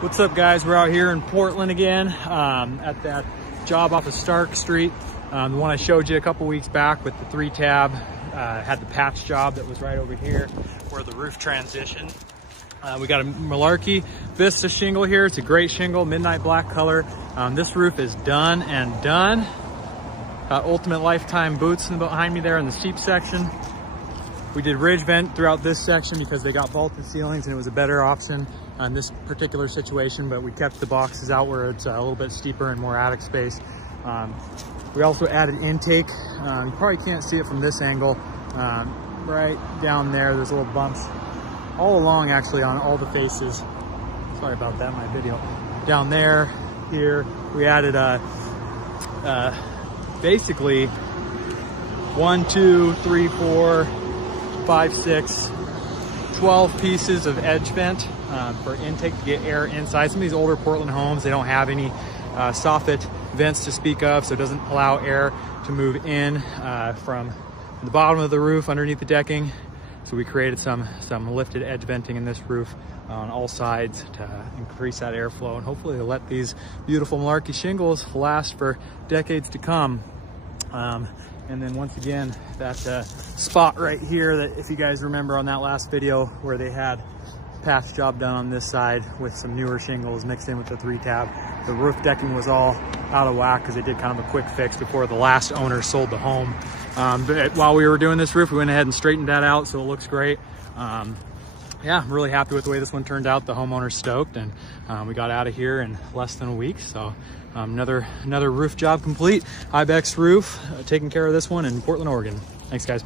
What's up, guys? We're out here in Portland again at that job off of Stark Street. The one I showed you a couple weeks back with the 3-tab, had the patch job that was right over here where the roof transitioned. We got a Malarkey Vista shingle here. It's a great shingle, midnight black color. This roof is done and done. Ultimate lifetime boots behind me there in the steep section. We did ridge vent throughout this section because they got vaulted ceilings and it was a better option on this particular situation, but we kept the boxes out where it's a little bit steeper and more attic space. We also added intake. You probably can't see it from this angle. Right down there, there's little bumps all along actually on all the faces. Sorry about that, my video. Down there, here, we added basically 1, 2, 3, 4, 5, 6, 12 pieces of edge vent for intake to get air inside. Some of these older Portland homes, they don't have any soffit vents to speak of, so it doesn't allow air to move in from the bottom of the roof underneath the decking. So we created some lifted edge venting in this roof on all sides to increase that airflow and hopefully to let these beautiful Malarkey shingles last for decades to come. And then once again, that spot right here that if you guys remember on that last video where they had patch job done on this side with some newer shingles mixed in with the 3-tab, the roof decking was all out of whack because they did kind of a quick fix before the last owner sold the home. But while we were doing this roof, we went ahead and straightened that out so it looks great. Yeah, I'm really happy with the way this one turned out. The homeowner's stoked, and we got out of here in less than a week. So another roof job complete. Ibex Roof taking care of this one in Portland, Oregon. Thanks, guys.